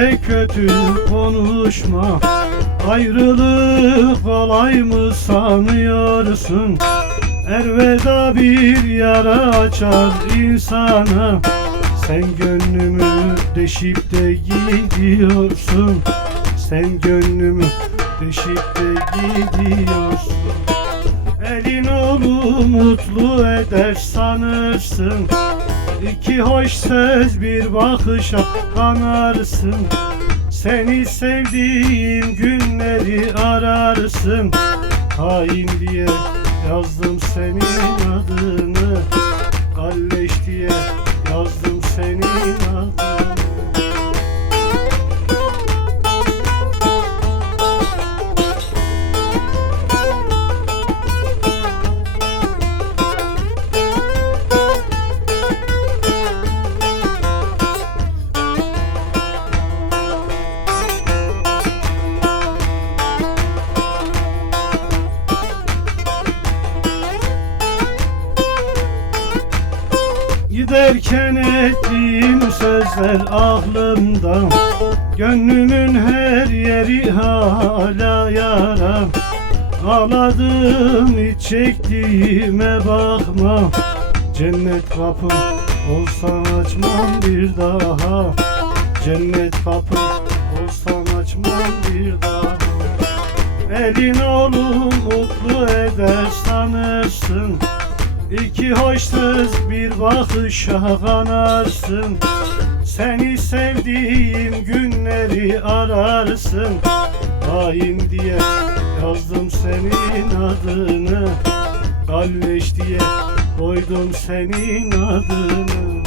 Kimseye kötü konuşma Ayrılık kolay mı sanıyorsun? Erveda bir yara açar insana. Sen gönlümü deşip de gidiyorsun. Sen gönlümü deşip de gidiyorsun. Elin oğlu mutlu eder sanırsın İki hoş söz bir bakışa kanarsın. Seni sevdiğim günleri ararsın. Hain diye yazdım senin adını. Kalleş diye yazdım senin adını Giderken ettiğim sözler aklımda. Gönlümün her yeri hala yara. Ağladım hiç çektiğime bakma. Cennet kapım olsan açmam bir daha. Cennet kapım olsan açmam bir daha. Elin oğlum mutlu eder sanırsın İki hoş söz bir bakışa kanarsın. Seni sevdiğim günleri ararsın. Hain diye yazdım senin adını. Kalleş diye koydum senin adını